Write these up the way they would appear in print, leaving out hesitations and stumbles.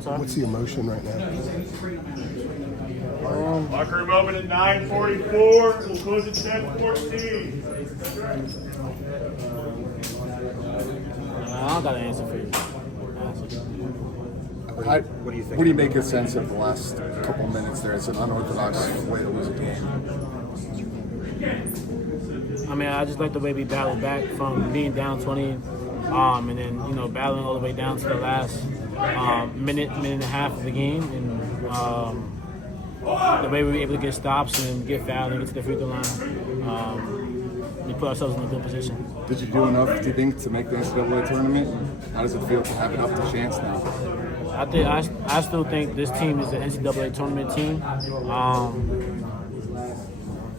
I'm sorry? What's the emotion right now? Locker room open at 9:44. We'll close at 10:14. I don't got an answer for you. What do you make a sense of the last couple minutes there? It's an unorthodox way to lose a game. I mean, I just like the way we battled back from being down 20, and then battling all the way down to the last minute and a half of the game, and the way we were able to get stops and get fouled and get to the free throw line. We put ourselves in a good position. Did you do enough, do you think, to make the NCAA tournament? How does it feel to have it up to chance now? I still think this team is the NCAA tournament team.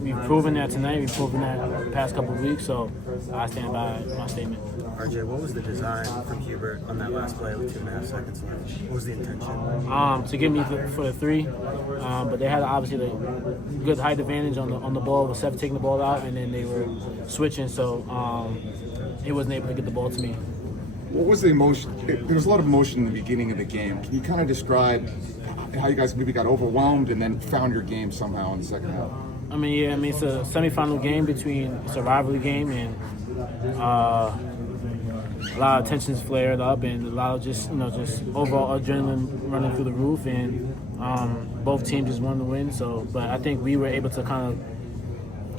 We've proven that tonight. We've proven that the past couple of weeks. So I stand by my statement. RJ, what was the design from Hubert on that last play with 2.5 seconds left? What was the intention? To get me for the three, but they had obviously the good height advantage on the ball with Seth taking the ball out, and then they were switching, so he wasn't able to get the ball to me. What was the emotion? There was a lot of emotion in the beginning of the game. Can you kind of describe how you guys maybe got overwhelmed and then found your game somehow in the second half? It's a semifinal game it's a rivalry game, and a lot of tensions flared up, and a lot of just overall adrenaline running through the roof, and both teams just wanted to win. But I think we were able to kind of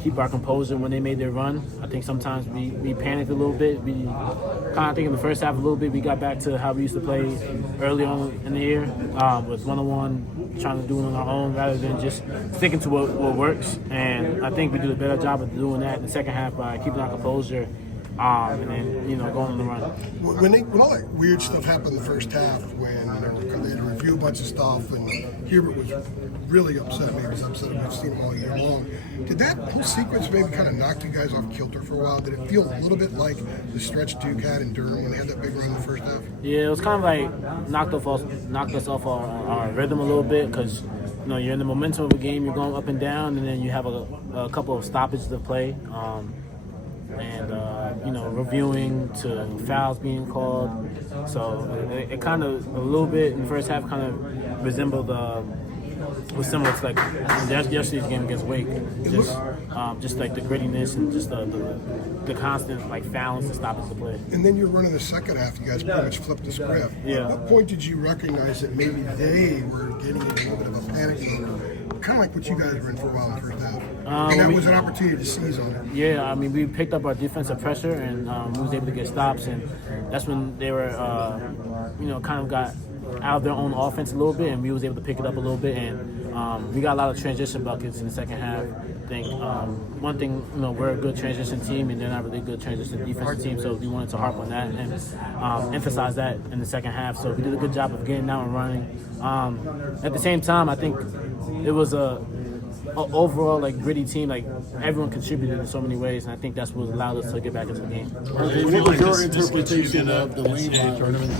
keep our composure when they made their run. I think sometimes we panicked a little bit. We kind of think in the first half a little bit we got back to how we used to play early on in the year, with one-on-one, trying to do it on our own rather than just sticking to what works. And I think we did a better job of doing that in the second half by keeping our composure, and then going on the run. When all that weird stuff happened in the first half, when they had to review a bunch of stuff, and Hubert was really upset. Maybe he was upset. We've seen him all year long. Did that whole sequence maybe kind of knock you guys off kilter for a while? Did it feel a little bit like the stretch Duke had in Durham when they had that big run in the first half? Yeah, it was kind of like knocked us off our rhythm a little bit, because you're in the momentum of a game, you're going up and down, and then you have a couple of stoppages to play. Reviewing to fouls being called. So it kind of, a little bit in the first half, kind of resembled, was similar to like yesterday's game against Wake. Just like the grittiness and just the constant like fouls and stoppage to play. And then you're running the second half, you guys pretty much flipped the script. Yeah. At what point did you recognize that maybe they were getting into a little bit of a panic mode? Kind of like what you guys were in for a while in the first half. And that was an opportunity to seize on it. Yeah, we picked up our defensive pressure, and we was able to get stops, and that's when they were, kind of got out of their own offense a little bit, and we was able to pick it up a little bit, and we got a lot of transition buckets in the second half. I think one thing, we're a good transition team, and they're not really a good transition defensive team, so we wanted to harp on that and emphasize that in the second half. So we did a good job of getting out and running. At the same time, I think it was a overall gritty team. Everyone contributed in so many ways, and I think that's what allowed us to get back into the game. What was your interpretation of the NCAA tournament?